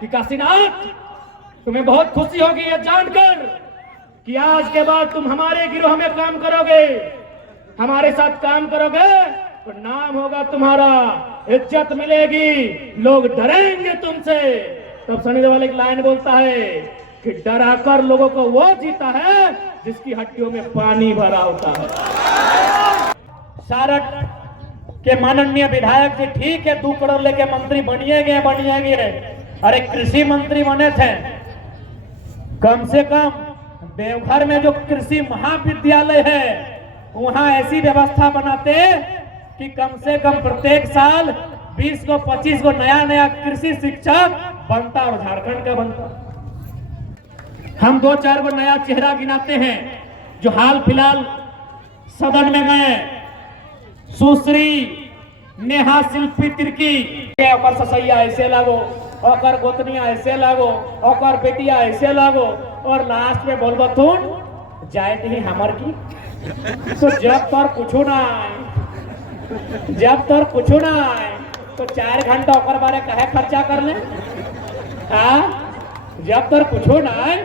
कि काशीनाथ, तुम्हें बहुत खुशी होगी यह जानकर कि आज के बाद तुम हमारे गिरोह में काम करोगे, हमारे साथ काम करोगे तो नाम होगा तुम्हारा, इज्जत मिलेगी, लोग डरेंगे तुमसे। तब सनी देओल एक लाइन बोलता है कि डराकर लोगों को वो जीता है जिसकी हड्डियों में पानी भरा होता है। सारठ के माननीय विधायक जी ठीक है 2 करोड़ लेके मंत्री बनिए गए, अरे कृषि मंत्री बने थे, कम से कम देवघर में जो कृषि महाविद्यालय है वहां ऐसी व्यवस्था बनाते कि कम से कम प्रत्येक साल 20 को 25 को नया कृषि शिक्षक बनता और झारखंड का बनता। हम 2-4 को नया चेहरा गिनाते हैं जो हाल फिलहाल सदन में गए। सुश्री नेहा शिल्पी तिर्की, ओकर ससैया ऐसे लागो, ओकर गोतनिया ऐसे लागो, ओकर बेटिया ऐसे लागो, और लास्ट में बोलबो तुम जाए नहीं हमर की। तो जब तोर कुछो ना आए तो 4 घंटा ओकर बारे काहे खर्चा कर ले। जब तोर कुछो ना आए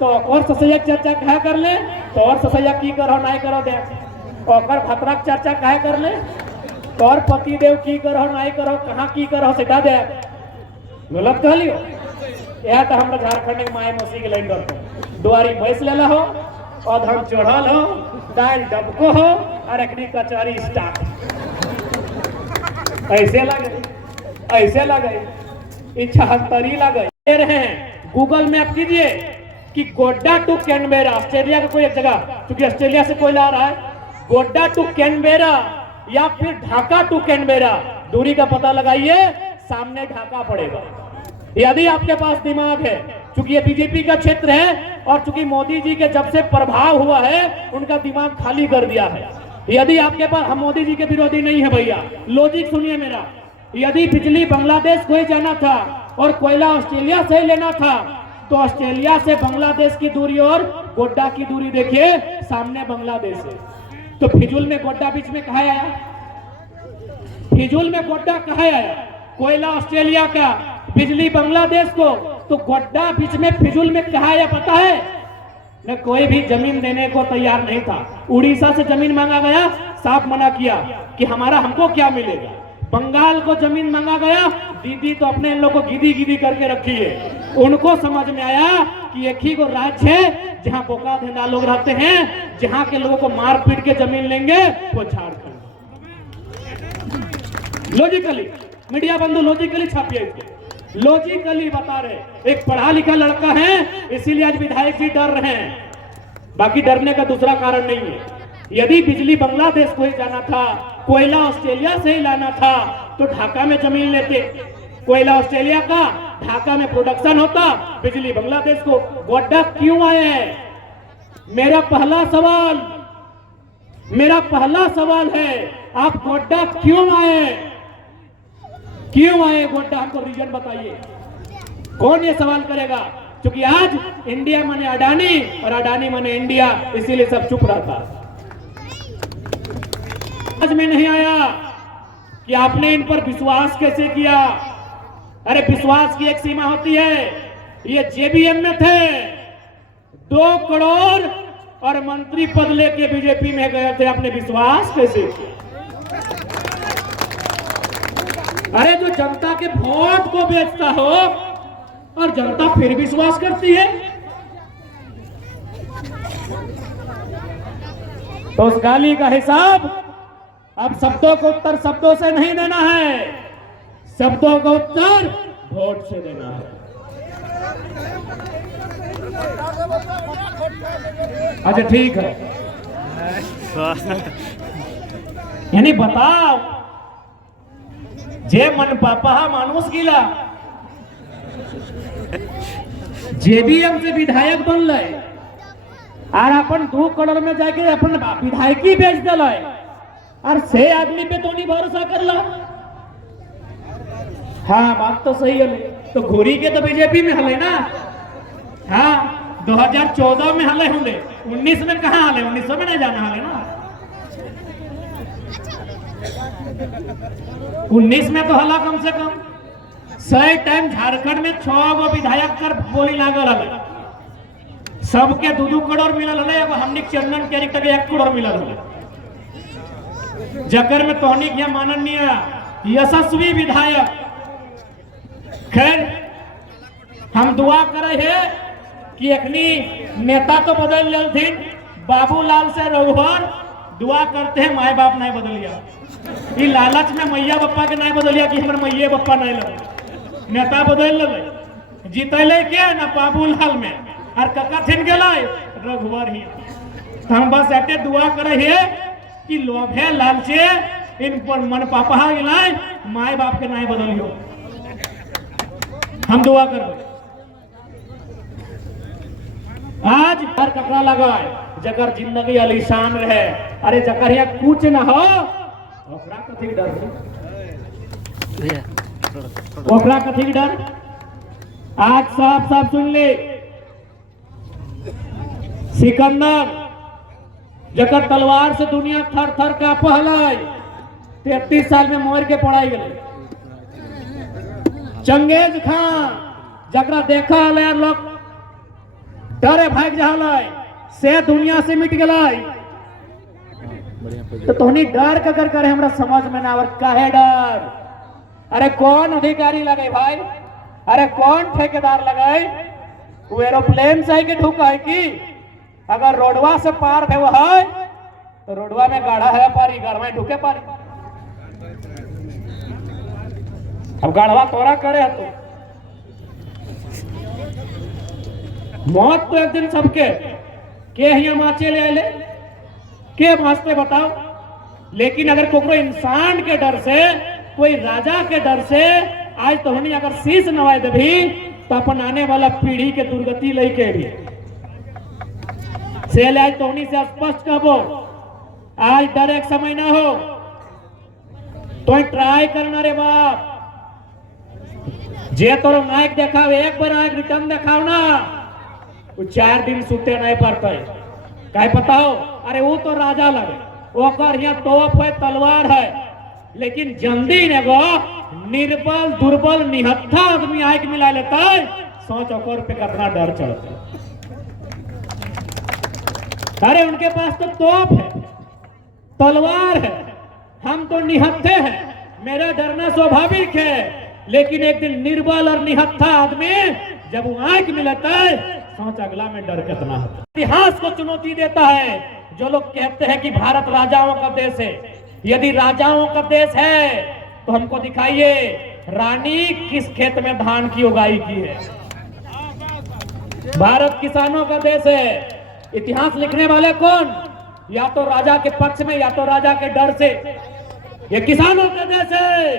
तो ओकर ससैया चर्चा काहे कर ले, तोर ससैया की करो नहीं करो दे, ओकर भतरक चर्चा काहे कर ले, तोर पति देव की करो नहीं करो, कहाँ की करो सिखा दे। गलत कह लियो। यह तो हम झारखंड के माए मौसी के लाइन करते, दुआरी भैंस लेला हो, अधन चढ़ल हो, दाल डबको हो, और अखनी कचौरी स्टार्ट। ऐसे लगे इच्छा हस्तरी लगे रहे हैं। गूगल मैप कीजिए कि गोड्डा टू कैनबेरा, ऑस्ट्रेलिया का कोई एक जगह, क्योंकि ऑस्ट्रेलिया से कोई ला रहा है, गोड्डा टू कैनबेरा या फिर ढाका टू कैनबेरा, दूरी का पता लगाइए, सामने ढाका पड़ेगा। यदि आपके पास दिमाग है, चूंकि ये बीजेपी का क्षेत्र है और चूंकि मोदी जी के जब से प्रभाव हुआ है उनका दिमाग खाली कर दिया है। यदि आपके पास, हम मोदी जी के विरोधी नहीं है भैया, लॉजिक सुनिए मेरा, यदि बिजली बांग्लादेश को ही जाना था और कोयला ऑस्ट्रेलिया से ही लेना था तो ऑस्ट्रेलिया से बांग्लादेश की दूरी और गोड्डा की दूरी देखिए, सामने बांग्लादेश है। तो फिजूल में गोड्डा बीच में कहा आया, फिजूल में गोड्डा कहा आया, कोयला ऑस्ट्रेलिया का, बिजली बांग्लादेश को, तो गोड्डा बीच में फिजूल में कहा आया पता है न, कोई भी जमीन देने को तैयार नहीं था। उड़ीसा से जमीन मांगा गया, साफ मना किया कि हमको क्या मिलेगा। बंगाल को जमीन मांगा गया, दीदी तो अपने लोग को गिदी करके रखी है। उनको समझ में आया कि एक ही को राज्य है जहां बोका धंधा लोग रहते हैं, जहां के लोगों को मार पीट के जमीन लेंगे वो झारखंड। लॉजिकली मीडिया बंधु लॉजिकली छापिए इसको, लॉजिकली बता रहे। एक पढ़ा लिखा लड़का है, इसीलिए आज विधायक जी डर रहे हैं, बाकी डरने का दूसरा कारण नहीं है। यदि बिजली बांग्लादेश को ही जाना था, कोयला ऑस्ट्रेलिया से ही लाना था तो ढाका में जमीन लेते, कोयला ऑस्ट्रेलिया का, ढाका में प्रोडक्शन होता, बिजली बांग्लादेश को। गोड्डा क्यों आए? मेरा पहला सवाल है, आप गोड्डा क्यों आए गोड्डा, हमको रीजन बताइए। कौन ये सवाल करेगा? क्योंकि आज इंडिया माने अडानी और अडानी माने इंडिया, इसीलिए सब चुप रहता। समझ में नहीं आया कि आपने इन पर विश्वास कैसे किया। अरे विश्वास की एक सीमा होती है। ये जेबीएम में थे, 2 करोड़ और मंत्री पद लेके बीजेपी में गए थे, आपने विश्वास कैसे किया? अरे जो जनता के वोट को बेचता हो और जनता फिर विश्वास करती है, तो उस गाली का हिसाब अब शब्दों को उत्तर शब्दों से नहीं देना है, शब्दों का उत्तर वोट से देना है। अच्छा ठीक है, यानी बताओ, जे मन पापा मानुस गिला, जेबीएम से विधायक बनल और अपन 2 करोड़ में जाके अपन विधायकी बेच दिल और 6 आदमी पे तो नहीं भरोसा करला। हाँ बात तो सही है। तो घोरी के तो बीजेपी में हले ना, हाँ 2014 में हले होंगे, 19 में कहाँ हले, 1900 में नहीं जाना हले ना, 19 में तो हला कम से कम सही टाइम झारखंड में 6 गो विधायक कर बोली लागल है, सबके 2-2 करोड़ मिलल है, एगो हमनी चंदन के 1 करोड़ मिलल है, जकर में तोहनी के माननीय यशस्वी विधायक। खैर हम दुआ करे है कि अखनी नेता तो बदल जल्थिन, बाबूलाल से रघुवर दुआ करते हैं माए बाप नहीं बदलिया, ये लालच में मैया बप्पा के नहीं बदलिया कि हमारे मैये बप्पा नहीं लगे, नेता बदल लगे, जीतले के ना बाबूलाल में और कका छिन गए रघुवर ही। हम बस ऐसे दुआ करे है कि लोभे लालचे इन पर मन पापा गिलाए, माए बाप के नहीं बदलियो, हम दुआ करबे। आज हर कपड़ा लगाए जकर जिंदगी आलीशान रहे, अरे जकर यहाँ कुछ न हो ओकरा कथी के डर, ओकरा कथी के डर। आज साफ साफ सुन ले, सिकंदर जकर तलवार से दुनिया थर थर का पहले 33 साल में मोर के पढ़ाई गए, चंगेज खान जकरा देखा लोग डरे भाग जा से दुनिया से मिट गए, तो तोहनी डर ककर करे हमरा समझ में ना, और काहे डर। अरे कौन अधिकारी लगे भाई, अरे कौन ठेकेदार लगे, वो एरोप्लेन से के ढुका है कि अगर रोडवा से पार है वो है तो रोडवा में गाढ़ा है पारी, गाढ़ में ढुके पारी। अब गाढ़वा तोरा करे है तो मौत तो एक दिन सबके के यहाँ माचे ले आले के भाजते बताओ। लेकिन अगर कोई इंसान के डर से, कोई राजा के डर से आज तोहनी अगर शीश नवाए दे भी तो अपन आने वाला पीढ़ी के दुर्गति लेके भी से आज तोहनी से स्पष्ट कहबो, आज डर एक समय ना हो तो ट्राई करना रे बाप, जे तोर नायक देखाओ एक बार नायक रिटर्न देखाओ ना, वो 4 दिन सुते नहीं पड़ते, कहे बताओ। अरे वो तो राजा लगे, वो कर यहाँ तोप है तलवार है, लेकिन जल्दी ने गो निर्बल दुर्बल निहत्था आदमी आके मिला लेता है, सोच ओकर पे कितना डर चलता है। अरे उनके पास तो तोप है तलवार है, हम तो निहत्थे हैं, मेरा डरना स्वाभाविक है, लेकिन एक दिन निर्बल और निहत्था आदमी जब वो आंख मिलता है सोच अगला में डर कितना है। इतिहास को चुनौती देता है जो लोग कहते हैं कि भारत राजाओं का देश है। यदि राजाओं का देश है तो हमको दिखाइए रानी किस खेत में धान की उगाई की है। भारत किसानों का देश है। इतिहास लिखने वाले कौन, या तो राजा के पक्ष में या तो राजा के डर से। ये किसानों का देश है,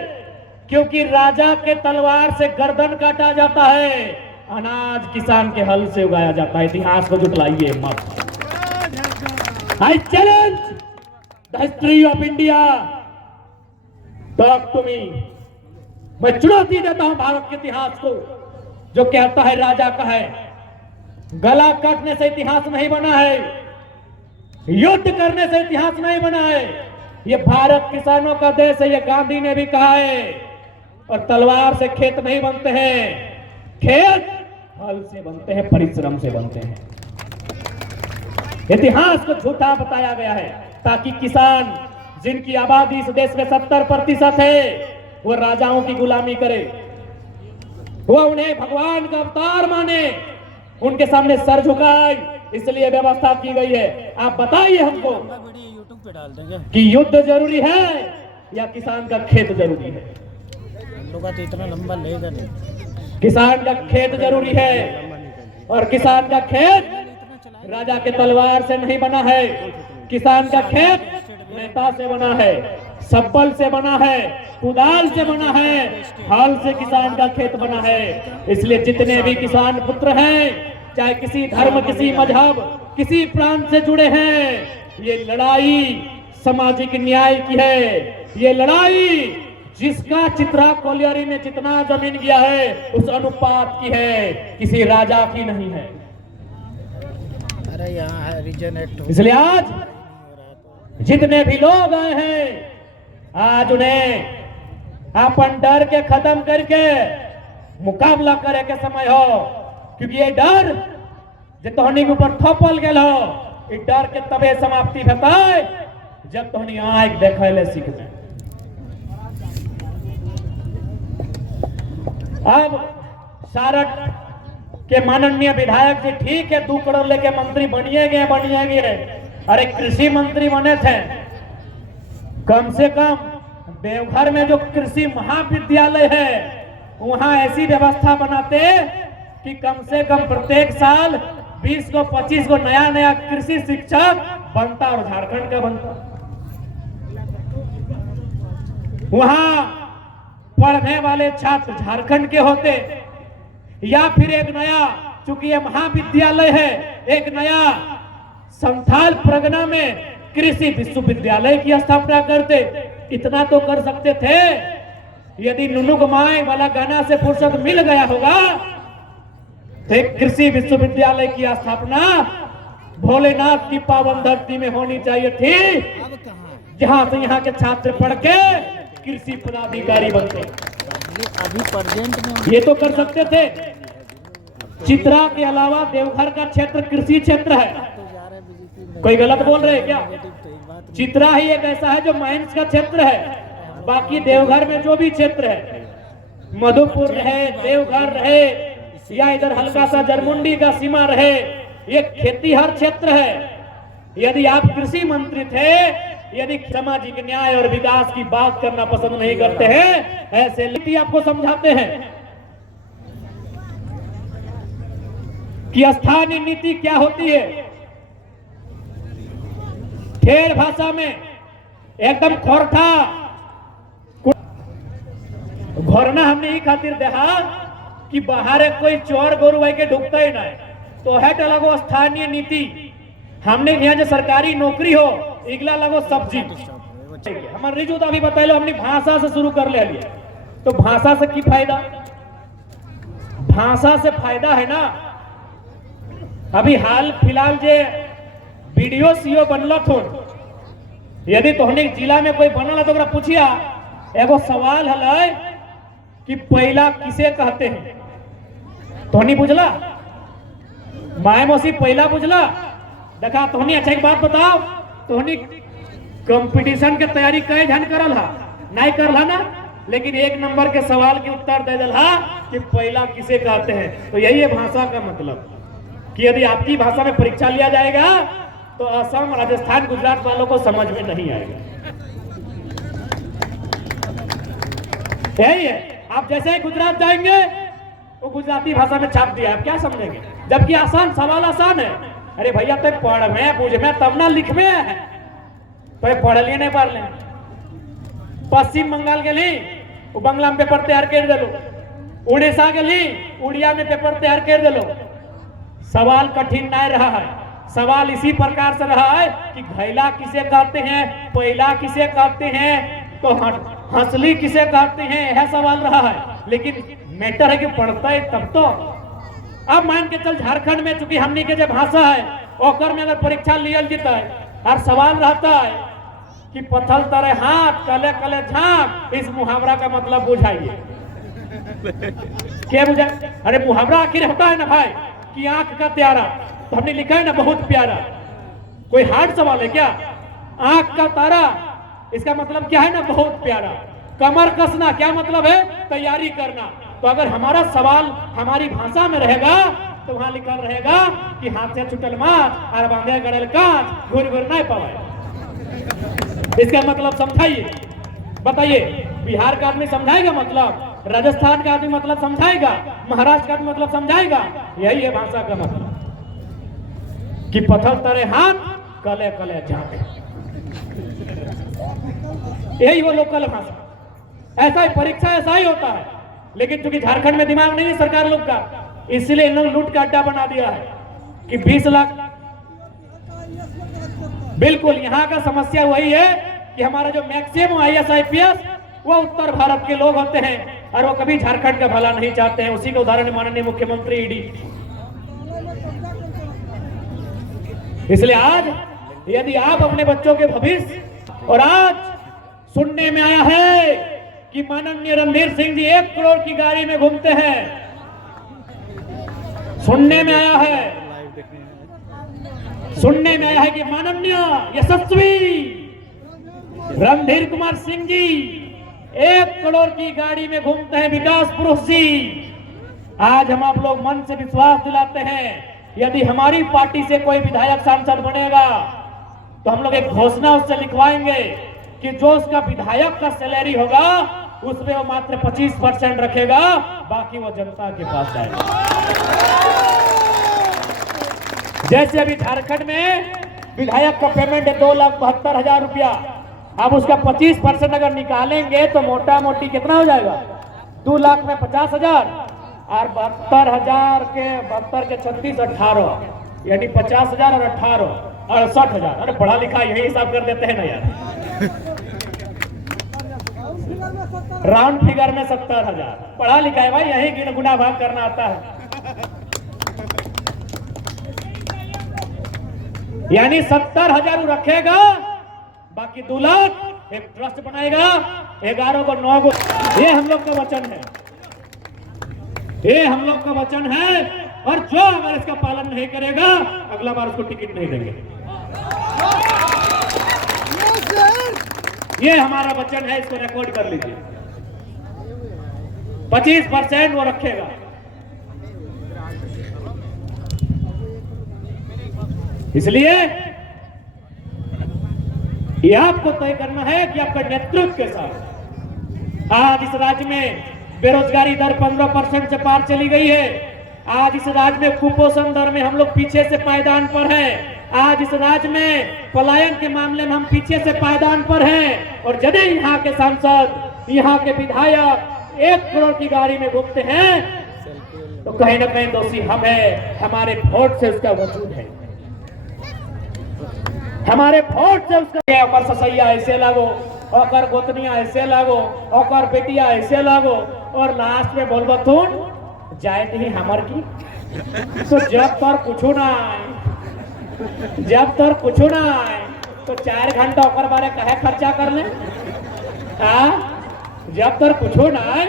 क्योंकि राजा के तलवार से गर्दन काटा जाता है, अनाज किसान के हल से उगाया जाता है। इतिहास को जुटलाइए मत। I challenge the history of India, talk to me. मैं चुनौती देता हूं भारत के इतिहास को, जो कहता है राजा का है। गला काटने से इतिहास नहीं बना है, युद्ध करने से इतिहास नहीं बना है। ये भारत किसानों का देश है, ये गांधी ने भी कहा है। और तलवार से खेत नहीं बनते हैं, खेत हल से बनते हैं, परिश्रम से बनते हैं। इतिहास को झूठा बताया गया है ताकि किसान, जिनकी आबादी इस देश में 70% है, वो राजाओं की गुलामी करे, वो उन्हें भगवान का अवतार माने, उनके सामने सर झुकाए। इसलिए व्यवस्था की गई है। आप बताइए हमको कि युद्ध जरूरी है या किसान का खेत जरूरी है? तो इतना लंबा लेगा नहीं। किसान का खेत जरूरी है, और किसान का खेत राजा के तलवार से नहीं बना है। किसान का खेत नेता से बना है, सब्बल से बना है, कुदाल से बना है, हल से किसान का खेत बना है। इसलिए जितने भी किसान पुत्र हैं, चाहे किसी धर्म, किसी मजहब, किसी प्रांत से जुड़े हैं, ये लड़ाई सामाजिक न्याय की है। ये लड़ाई जिसका चित्रा कोलियरी ने जितना जमीन किया है उस अनुपात की है, किसी राजा की नहीं है। अरे यहाँ है रीजन 8। इसलिए आज जितने भी लोग आए हैं, आज उन्हें अपन डर के खत्म करके मुकाबला करे के समय हो, क्योंकि ये डर जो तोहनी के ऊपर थोपल गेल हो, ये डर के तबे समाप्ति भेटाए जब तोहनी आँख देखे ले सीखबे। अब सारठ के माननीय विधायक जी ठीक है 2 करोड़ लेके मंत्री बनिए गए। अरे कृषि मंत्री बने थे, कम से कम देवघर में जो कृषि महाविद्यालय है वहां ऐसी व्यवस्था बनाते कि कम से कम प्रत्येक साल 20 को 25 को नया कृषि शिक्षक बनता और झारखंड का बनता। वहां पढ़ने वाले छात्र झारखंड के होते, या फिर एक नया, चूंकि ये महाविद्यालय है, एक नया संथाल परगना में कृषि विश्वविद्यालय की स्थापना करते। इतना तो कर सकते थे। यदि नुनुक माए वाला गाना से फुर्सत मिल गया होगा तो एक कृषि विश्वविद्यालय की स्थापना भोलेनाथ की पावन धरती में होनी चाहिए थी, जहां से यहाँ के छात्र पढ़ के कृषि पदाधिकारी बनते। अभी प्रेजेंट में ये तो कर सकते थे। चित्रा के अलावा देवघर का क्षेत्र कृषि क्षेत्र है। कोई गलत बोल रहे हैं क्या? चित्रा ही एक ऐसा है जो माइंस का क्षेत्र है। बाकी देवघर में जो भी क्षेत्र है, मधुपुर रहे, देवघर रहे, या इधर हल्का सा जरमुंडी का सीमा रहे, ये खेतीहर क्षेत्र है। यदि आप कृषि मंत्री थे, यदि सामाजिक न्याय और विकास की बात करना पसंद नहीं करते हैं, ऐसे नीति आपको समझाते हैं कि स्थानीय नीति क्या होती है। ठेर भाषा में एकदम खोरठा घोरना हमने ही खातिर देखा कि बाहर कोई चोर गोरु भाई के ढुकता ही ना, तो है लगो स्थानीय नीति। हमने यहाँ जो सरकारी नौकरी हो, इगला लगो सब्जी। हमारे रिजू तो अभी बताइलो, हमने भाषा से शुरू कर लिया। तो भाषा से की फायदा? भाषा से फायदा है ना, अभी हाल फिलहाल जे वीडियो सीओ बनल थो, यदि तोहनी जिला में कोई बनल है तो ओकरा पूछिया, एगो सवाल है कि पहला किसे कहते हैं? तोहनी बुझला? माए मौसी पहला बुझला? देखा तोहनी अच्छा एक बात बताओ, तोहनी कंपटीशन के तैयारी कई जन करल हा? नहीं करल ना, लेकिन 1 नंबर के सवाल के उत्तर दे दिल हा कि पहला किसे कहते हैं। तो यही है भाषा का मतलब, कि यदि आपकी भाषा में परीक्षा लिया जाएगा तो असम, राजस्थान, गुजरात वालों को समझ में नहीं आएगा। यही है। आप जैसे ही गुजरात जाएंगे वो गुजराती भाषा में छाप दिया, आप क्या समझेंगे? जबकि आसान सवाल आसान है। अरे भैया तो पढ़ में बुझ में तब ना लिख में है, तो पढ़ लिए नहीं पढ़ ले। पश्चिम बंगाल के लिए वो बंगला में पेपर तैयार कर दिलो, उड़ीसा के लिए उड़िया में पेपर तैयार कर दिलो। सवाल कठिन नहीं रहा है। सवाल इसी प्रकार से रहा है कि घैला किसे कहते हैं, पहला किसे कहते हैं, तो हंसली किसे कहते हैं, यह सवाल रहा है। लेकिन मैटर है कि पढ़ता है तब तो। अब मान के चल झारखंड में चूंकि हमने के जो भाषा है ओकर में अगर परीक्षा लियल जीता है और सवाल रहता है कि पथल तरे हाथ कले कले झांक, इस मुहावरा का मतलब बुझाइए। क्या बुझा? अरे मुहावरा आखिर होता है ना भाई कि आंख का त्यारा, तो हमने लिखा है ना बहुत प्यारा। कोई हार्ड सवाल है क्या? आंख का तारा, इसका मतलब क्या है ना बहुत प्यारा। कमर कसना क्या मतलब है? तैयारी करना। तो अगर हमारा सवाल हमारी भाषा में रहेगा तो वहां लिखा रहेगा कि हाथ से छुटल माछ और बांधे गड़ल कांच, घुर घुर नहीं पावे। इसका मतलब समझाइए, बताइए। बिहार का आदमी समझाएगा मतलब, राजस्थान का आदमी मतलब समझाएगा, महाराष्ट्र का आदमी मतलब समझाएगा। यही है भाषा का मतलब कि पत्थर तरे हाथ कले कले झांक, यही वो लोकल भाषा। ऐसा ही परीक्षा ऐसा ही होता है। लेकिन चूंकि झारखंड में दिमाग नहीं है सरकार लोग का, इसलिए इन लोग लूट का अड्डा बना दिया है कि 20 लाख। बिल्कुल यहाँ का समस्या वही है कि हमारा जो मैक्सिमम IAS IPS वो उत्तर भारत के लोग होते हैं और वो कभी झारखंड का भला नहीं चाहते हैं। उसी का उदाहरण माननीय मुख्यमंत्री ईडी। इसलिए आज यदि आप अपने बच्चों के भविष्य, और आज सुनने में आया है कि माननीय रणधीर सिंह जी 1 करोड़ की गाड़ी में घूमते हैं। सुनने में आया है कि माननीय यशस्वी रणधीर कुमार सिंह जी 1 करोड़ की गाड़ी में घूमते हैं। विकास पुरुष जी, आज हम आप लोग मन से विश्वास दिलाते हैं, यदि हमारी पार्टी से कोई विधायक सांसद बनेगा तो हम लोग एक घोषणा उससे लिखवाएंगे कि जो उसका विधायक का सैलरी होगा उसमें वो मात्र 25% रखेगा, बाकी वो जनता के पास जाएगा। जैसे अभी झारखंड में विधायक का पेमेंट है 2,72,000 रुपया। अब उसका 25% अगर निकालेंगे तो मोटा मोटी कितना हो जाएगा? 2,50,000 और 72,000 के 72 के 36 18, यानी 50,000 और 18 68,000। अरे पढ़ा लिखा यही हिसाब कर देते हैं ना यार। राउंड फिगर में 70,000 पढ़ा लिखा है भाई, यही गुना भाग करना आता है। यानी 70,000 रखेगा, बाकी 2 लाख एक ट्रस्ट बनाएगा, 11 को 9 को। ये हम लोग का वचन है, ये हम लोग का वचन है। और जो अगर इसका पालन नहीं करेगा अगला बार उसको टिकट नहीं देंगे। ये हमारा वचन है, इसको रिकॉर्ड कर लीजिए। 25% वो रखेगा। इसलिए ये आपको तय करना है कि आपका नेतृत्व के साथ। आज इस राज्य में बेरोजगारी दर 15% से पार चली गई है। आज इस राज्य में कुपोषण दर में हम लोग पीछे से पायदान पर हैं। आज इस राज्य में पलायन के मामले में हम पीछे से पायदान पर हैं। और यदि यहाँ के सांसद, यहाँ के विधायक 1 करोड़ की गाड़ी में घूमते हैं तो कहीं ना कहीं दोषी हम हैं। हमारे वोट से उसका वजूद है, हमारे वोट से उसका। ओकर ससैया ऐसे लागो, ओकर गोतनिया ऐसे लागो, ओकर बेटिया ऐसे लागो, और लास्ट में बोलबो तुम जाए नहीं हमार की। तो जब तोर कुछ ना आए, जब तोर कुछ ना आए तो 4 घंटा ओकर बारे कहे खर्चा कर ले। जब तोर कुछ ना आए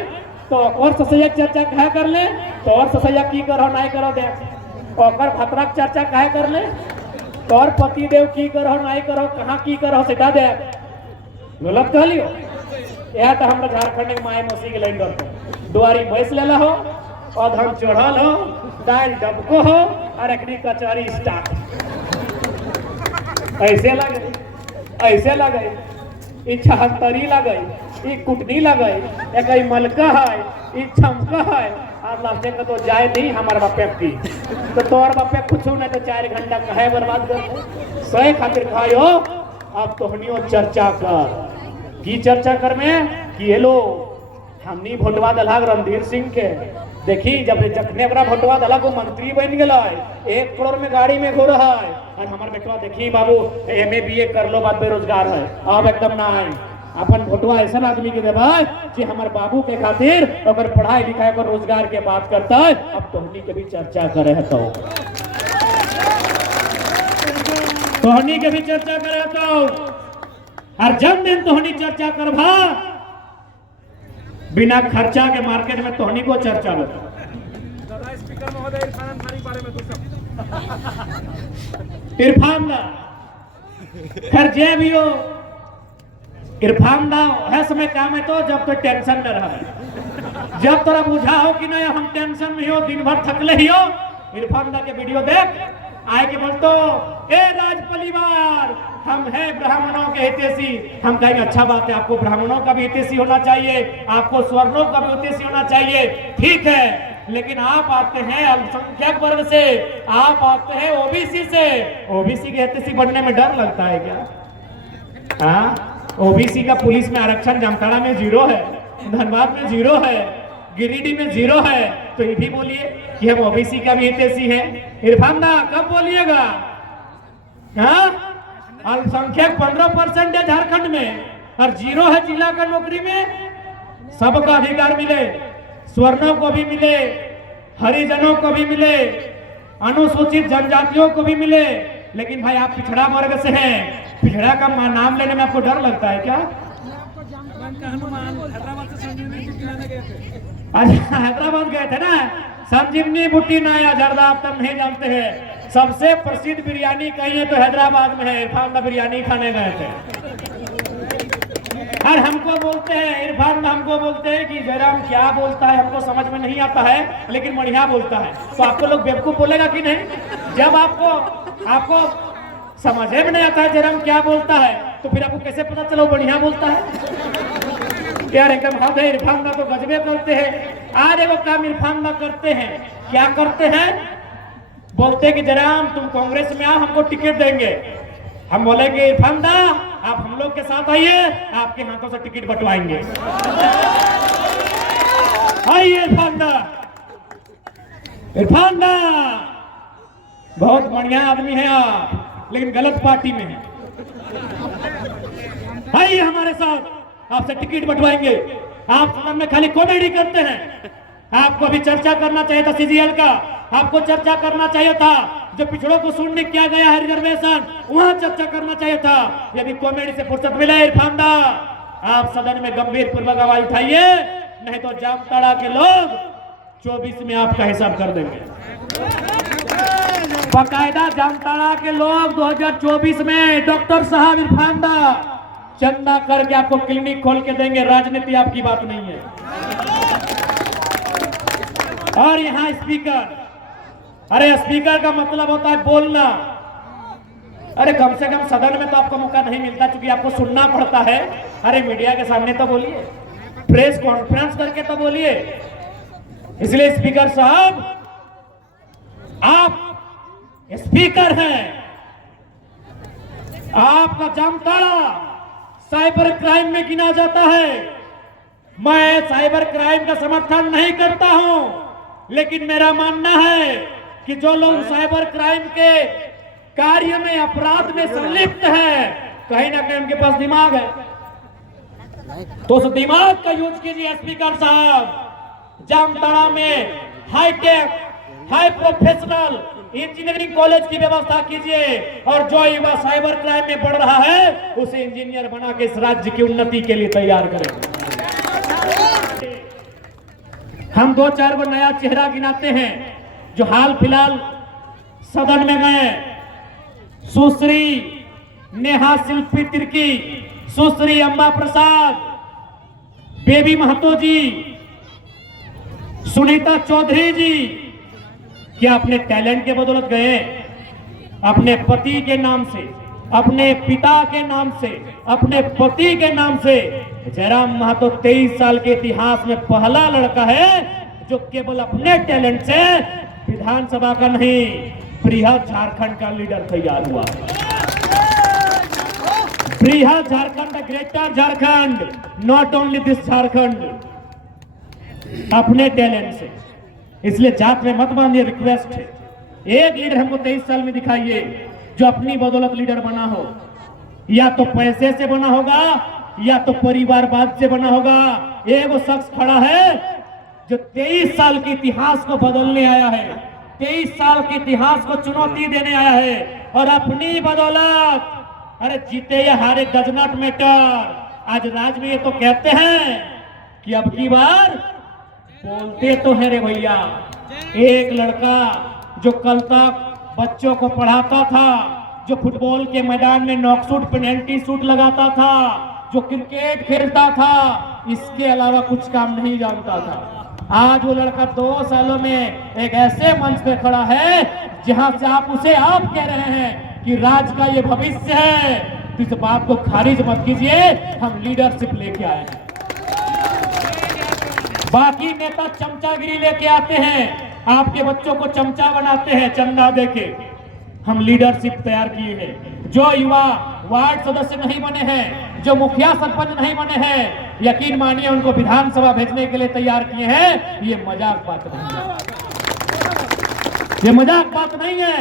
तो और ससैया चर्चा कहे कर ले, तो और ससैया की करो नहीं करो दे। ओकर भतरक चर्चा कहे कर ले, तो और पति देव की करो नहीं करो, कहाँ की करो सीधा दे। गलत कह लियो। यह तो हम झारखंड में माए मौसी के लाइन करते, दुआरी भैंस ले हो और हम चढ़ल हो, दाल डबको हो और एकनी कचहरी स्टार्ट। ऐसे लगे, ऐसे लगे, ई 76 लगे, ई कुटनी लगे, एक मलका है, ई छमका है, और लास्ट का तो जाए नहीं हमारे बापे की। तो तोर बापे कुछ नहीं तो 4 घंटा कहे बर्बाद कर सही खातिर खायो। अब तोहनियो चर्चा कर, की चर्चा कर में कि हेलो हमनी भोटवा दलाग रणधीर सिंह के देखी, जब जखने बड़ा भोटवा दला को मंत्री बन गया 1 करोड़ में गाड़ी में घूर है। और हमारे बेटवा देखी बाबू MA BA कर लो, बात बेरोजगार है, अब एकदम ना आए। अपन भोटवा ऐसा आदमी के देवा कि हमारे बाबू के खातिर अगर पढ़ाई लिखाई और रोजगार के बात करता है। अब तोहनी के भी चर्चा करे तो तोहनी के भी चर्चा करे तो, हर जब दिन तोहनी चर्चा करभा बिना खर्चा के मार्केट में तोहनी को चर्चा में। इरफान दा खैर जे भी हो, इरफान दा है समय काम है तो जब तो टेंशन में रहा, जब तोरा बुझा हो कि नहीं हम टेंशन में हो, दिन भर थकले ही हो, इरफान दा के वीडियो देख आए के बोल तो ए राज परिवार हम हैं ब्राह्मणों के हितैषी। हम कहेंगे अच्छा बात है, आपको ब्राह्मणों का भी हितैषी होना चाहिए, आपको स्वर्णों का भी हितैषी होना चाहिए, ठीक है। लेकिन आप आते हैं अल्पसंख्यक वर्ग से, आप आते हैं OBC से, OBC के हितैषी बनने में डर लगता है क्या? OBC का पुलिस में आरक्षण जामताड़ा में 0 है, धनबाद में 0 है, गिरिडीह में 0 है, तो ये भी बोलिए कि हम OBC का भी हितैषी है। इरफान दा कब बोलिएगा? अल्पसंख्यक 15% है झारखंड में और 0 है जिला का नौकरी में। सबका अधिकार मिले, स्वर्णों को भी मिले, हरिजनों को भी मिले, अनुसूचित जनजातियों को भी मिले। लेकिन भाई आप पिछड़ा वर्ग से हैं, पिछड़ा का नाम लेने में आपको डर लगता है क्या? अच्छा हैदराबाद गए थे ना, संजीवनी बूटी नया जर्दा आप तक नहीं जानते हैं। सबसे प्रसिद्ध बिरयानी कहीं है तो हैदराबाद में है, इरफान दा बिरयानी खाने गए थे। और हमको बोलते हैं, इरफान हमको बोलते हैं कि जयराम क्या बोलता है हमको समझ में नहीं आता है, लेकिन बढ़िया बोलता है। तो आपको लोग बेवकूफ बोलेगा कि नहीं? जब आपको समझे में नहीं आता है जयराम क्या बोलता है, तो फिर आपको कैसे पता चला बढ़िया बोलता है? यार एकदम हद है, इरफान तो गजबे करते हैं। आज एगो काम इरफान करते हैं, क्या करते हैं? बोलते हैं कि जयराम तुम कांग्रेस में आओ, हमको टिकट देंगे। हम बोलेंगे इरफान दा आप हम लोग के साथ आइए, आपके हाथों से टिकट बंटवाएंगे। आइए इरफान दा बहुत बढ़िया आदमी है आप, लेकिन गलत पार्टी में है। आइए हमारे साथ, आपसे टिकट बंटवाएंगे। आप सदन में खाली कॉमेडी करते हैं। आपको अभी चर्चा करना चाहिए था सीजीएल का, आपको चर्चा करना चाहिए था जो पिछड़ों को शून्य किया गया है रिजर्वेशन, वहां चर्चा करना चाहिए था। यदि कॉमेडी से फुर्सत मिले इरफान दा, आप सदन में गंभीर पूर्वक आवाज उठाइए, नहीं तो जामताड़ा के लोग 24 में आपका हिसाब कर देंगे। बाकायदा जामताड़ा के लोग 2024 में डॉक्टर साहब इरफान दा चंदा करके आपको क्लिनिक खोल के देंगे। राजनीति आपकी बात नहीं है। और यहाँ स्पीकर, अरे स्पीकर का मतलब होता है बोलना। अरे कम से कम सदन में तो आपको मौका नहीं मिलता, क्योंकि आपको सुनना पड़ता है। अरे मीडिया के सामने तो बोलिए, प्रेस कॉन्फ्रेंस करके तो बोलिए। इसलिए स्पीकर साहब, आप स्पीकर हैं, आपका जामताड़ा साइबर क्राइम में गिना जाता है। मैं साइबर क्राइम का समर्थन नहीं करता हूं, लेकिन मेरा मानना है कि जो लोग साइबर क्राइम के कार्य में, अपराध में संलिप्त है, कहीं ना कहीं उनके पास दिमाग है। तो उस दिमाग का यूज कीजिए स्पीकर साहब। जामताड़ा में high tech, high professional engineering college की व्यवस्था कीजिए, और जो युवा साइबर क्राइम में बढ़ रहा है उसे इंजीनियर बना के इस राज्य की उन्नति के लिए तैयार करें। हम 2-4 गो नया चेहरा गिनाते हैं जो हाल फिलहाल सदन में गए। सुश्री नेहा शिल्पी तिर्की, सुश्री अंबा प्रसाद, बेबी महतो जी, सुनीता चौधरी जी, क्या अपने टैलेंट के बदौलत गए? अपने पति के नाम से, अपने पिता के नाम से, अपने पति के नाम से। जयराम महतो 23 साल के इतिहास में पहला लड़का है जो केवल अपने टैलेंट से विधानसभा का नहीं, बृहद झारखंड का लीडर तैयार हुआ। बृहद Jharkhand, greater Jharkhand, not only this Jharkhand, अपने टैलेंट से। इसलिए जात में मत बांधिए, रिक्वेस्ट है। एक लीडर हमको 23 साल में दिखाइए जो अपनी बदौलत लीडर बना हो। या तो पैसे से बना होगा, या तो परिवारवाद से बना होगा। एक वो शख्स खड़ा है जो 23 साल के इतिहास को बदलने आया है, 23 साल के इतिहास को चुनौती देने आया है, और अपनी बदौलत, अरे जीते या हारे डज नॉट मैटर। आज राज में ये तो कहते हैं कि अब की बार बोलते तो है रे भैया। एक लड़का जो कल तक बच्चों को पढ़ाता था, जो फुटबॉल के मैदान में नॉक सूट, पेनल्टी सूट लगाता था, जो क्रिकेट खेलता था, इसके अलावा कुछ काम नहीं जानता था। आज वो लड़का 2 सालों में एक ऐसे मंच पे खड़ा है जहां से आप कह रहे हैं कि राज का ये भविष्य है। तो इस बात को खारिज मत कीजिए, हम लीडरशिप लेके आए हैं। बाकी नेता चमचागिरी लेके आते हैं, आपके बच्चों को चमचा बनाते हैं चंदा देके। हम लीडरशिप तैयार किए हैं। जो युवा वार्ड सदस्य नहीं बने हैं, जो मुखिया सरपंच नहीं बने हैं, यकीन मानिए उनको विधानसभा भेजने के लिए तैयार किए हैं। ये मजाक बात नहीं है, ये मजाक बात नहीं है।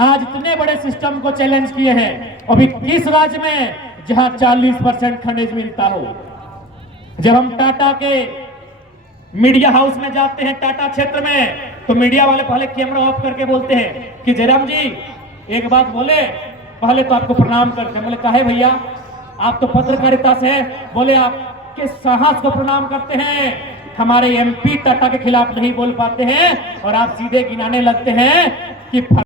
आज इतने बड़े सिस्टम को चैलेंज किए हैं, अभी किस राज्य में जहां 40% खनिज मिलता हो। जब हम टाटा के मीडिया हाउस में जाते हैं, टाटा क्षेत्र में, तो मीडिया वाले पहले कैमरा ऑफ करके बोलते हैं कि जयराम जी एक बात बोले, पहले तो आपको प्रणाम करते हैं। बोले काहे भैया, आप तो पत्रकारिता से हैं। बोले आप आपके साहस को प्रणाम करते हैं। हमारे एमपी टाटा के खिलाफ नहीं बोल पाते हैं और आप सीधे गिनाने लगते हैं कि